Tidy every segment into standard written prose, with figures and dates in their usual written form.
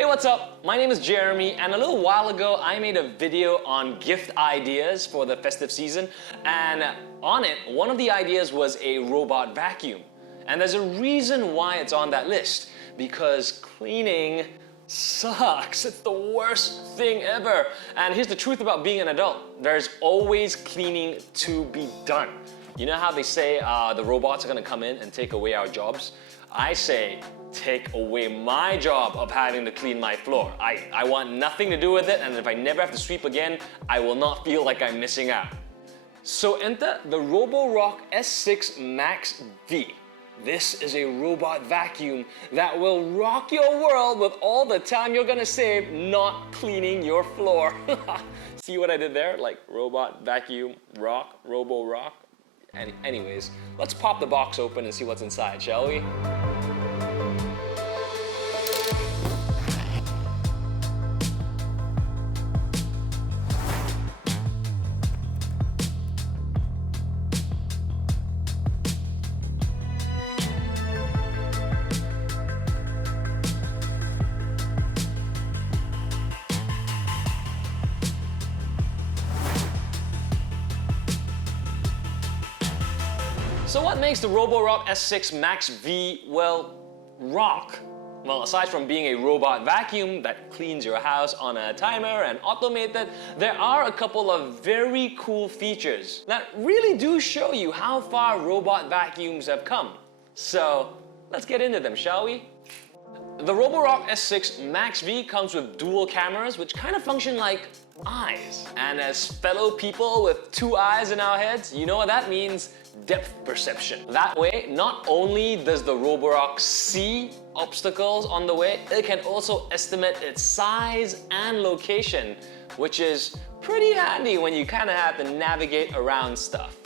Hey, what's up? My name is Jeremy, and a little while ago I made a video on gift ideas for the festive season, and on it, one of the ideas was a robot vacuum. And there's a reason why it's on that list, because cleaning sucks. It's the worst thing ever. And here's the truth about being an adult. There's always cleaning to be done. You know how they say the robots are gonna come in and take away our jobs? I say, take away my job of having to clean my floor. I want nothing to do with it, and if I never have to sweep again, I will not feel like I'm missing out. So enter the Roborock S6 MaxV. This is a robot vacuum that will rock your world with all the time you're gonna save not cleaning your floor. See what I did there? Like robot, vacuum, rock, Roborock. Anyways, let's pop the box open and see what's inside, shall we? So what makes the Roborock S6 MaxV, well, rock? Well, aside from being a robot vacuum that cleans your house on a timer and automated, there are a couple of very cool features that really do show you how far robot vacuums have come. So let's get into them, shall we? The Roborock S6 MaxV comes with dual cameras, which kind of function like eyes. And as fellow people with two eyes in our heads, you know what that means? Depth perception. That way, not only does the Roborock see obstacles on the way, it can also estimate its size and location, which is pretty handy when you kind of have to navigate around stuff.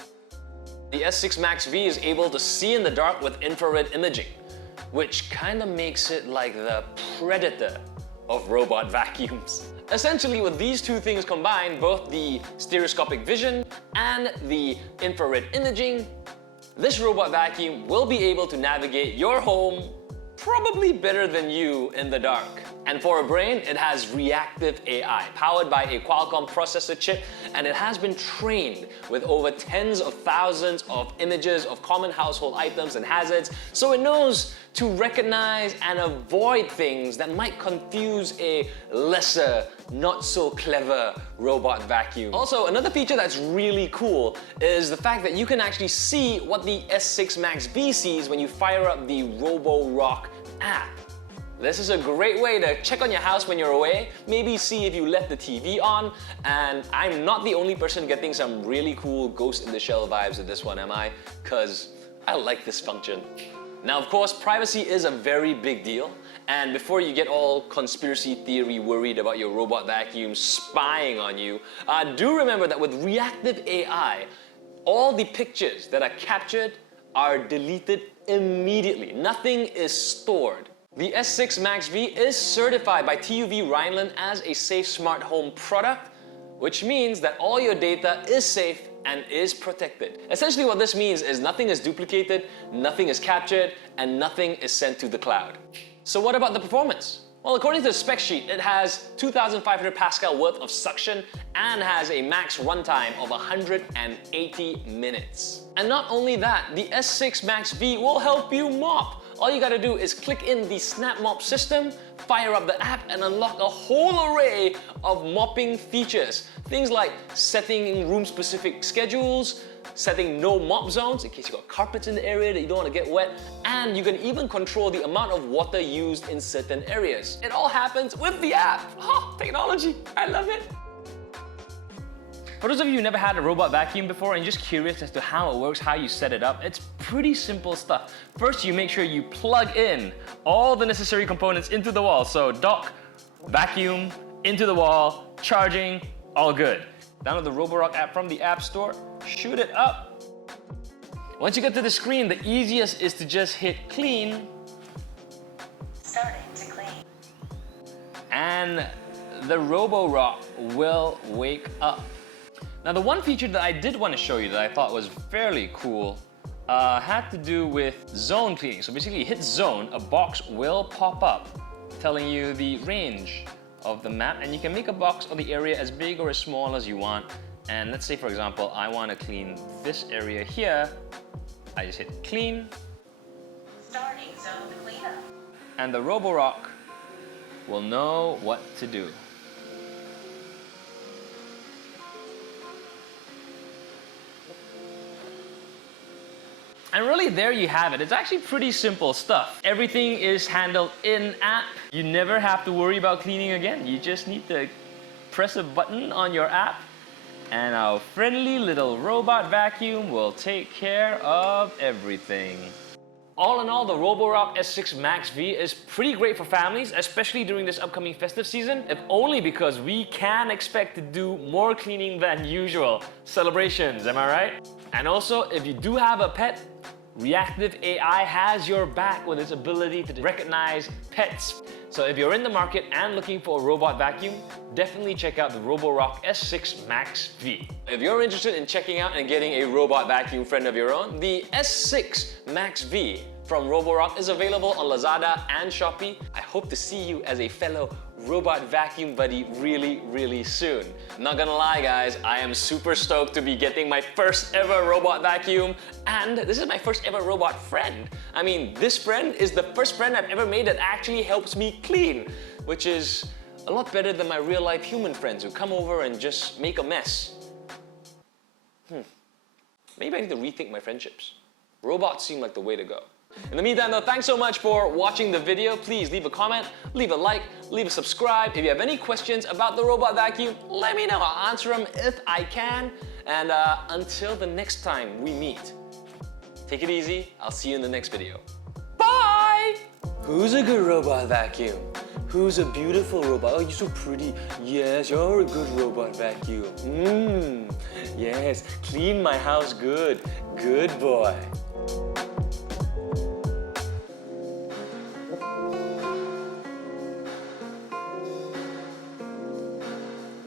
The S6 MaxV is able to see in the dark with infrared imaging, which kind of makes it like the predator of robot vacuums. Essentially, with these two things combined, both the stereoscopic vision and the infrared imaging, this robot vacuum will be able to navigate your home probably better than you in the dark. And for a brain, it has ReactiveAI, powered by a Qualcomm processor chip, and it has been trained with over tens of thousands of images of common household items and hazards, so it knows to recognize and avoid things that might confuse a lesser, not so clever robot vacuum. Also, another feature that's really cool is the fact that you can actually see what the S6 MaxV sees when you fire up the Roborock app. This is a great way to check on your house when you're away, maybe see if you left the TV on, and I'm not the only person getting some really cool Ghost in the Shell vibes with this one, am I? Because I like this function. Now, of course, privacy is a very big deal, and before you get all conspiracy theory worried about your robot vacuum spying on you, do remember that with ReactiveAI, all the pictures that are captured are deleted immediately. Nothing is stored. The S6 MaxV is certified by TÜV Rheinland as a safe smart home product, which means that all your data is safe and is protected. Essentially what this means is nothing is duplicated, nothing is captured, and nothing is sent to the cloud. So what about the performance? Well, according to the spec sheet, it has 2,500 Pascal worth of suction and has a max runtime of 180 minutes. And not only that, the S6 MaxV will help you mop. All you gotta do is click in the Snap Mop system, fire up the app, and unlock a whole array of mopping features. Things like setting room-specific schedules, setting no mop zones in case you've got carpets in the area that you don't want to get wet, and you can even control the amount of water used in certain areas. It all happens with the app. Oh, technology, I love it. For those of you who never had a robot vacuum before and you're just curious as to how it works, how you set it up, it's pretty simple stuff. First, you make sure you plug in all the necessary components into the wall. So dock, vacuum, into the wall, charging, all good. Download the Roborock app from the App Store, shoot it up. Once you get to the screen, the easiest is to just hit clean. Starting to clean. And the Roborock will wake up. Now, the one feature that I did want to show you that I thought was fairly cool had to do with zone cleaning. So basically, you hit zone, a box will pop up telling you the range of the map, and you can make a box or the area as big or as small as you want. And let's say, for example, I want to clean this area here. I just hit clean. Starting zone cleanup. And the Roborock will know what to do. And really, there you have it. It's actually pretty simple stuff. Everything is handled in-app. You never have to worry about cleaning again. You just need to press a button on your app, and our friendly little robot vacuum will take care of everything. All in all, the Roborock S6 MaxV is pretty great for families, especially during this upcoming festive season, if only because we can expect to do more cleaning than usual. Celebrations, am I right? And also, if you do have a pet, ReactiveAI has your back with its ability to recognize pets. So if you're in the market and looking for a robot vacuum, definitely check out the Roborock S6 MaxV. If you're interested in checking out and getting a robot vacuum friend of your own, the S6 MaxV from Roborock is available on Lazada and Shopee. I hope to see you as a fellow robot vacuum buddy really, really soon. Not gonna lie guys, I am super stoked to be getting my first ever robot vacuum, and this is my first ever robot friend. I mean, this friend is the first friend I've ever made that actually helps me clean, which is a lot better than my real life human friends who come over and just make a mess. Maybe I need to rethink my friendships. Robots seem like the way to go. In the meantime though, thanks so much for watching the video. Please leave a comment, leave a like, leave a subscribe. If you have any questions about the robot vacuum, let me know. I'll answer them if I can. And until the next time we meet, take it easy. I'll see you in the next video. Bye! Who's a good robot vacuum? Who's a beautiful robot? Oh, you're so pretty. Yes, you're a good robot vacuum. Yes, clean my house good. Good boy.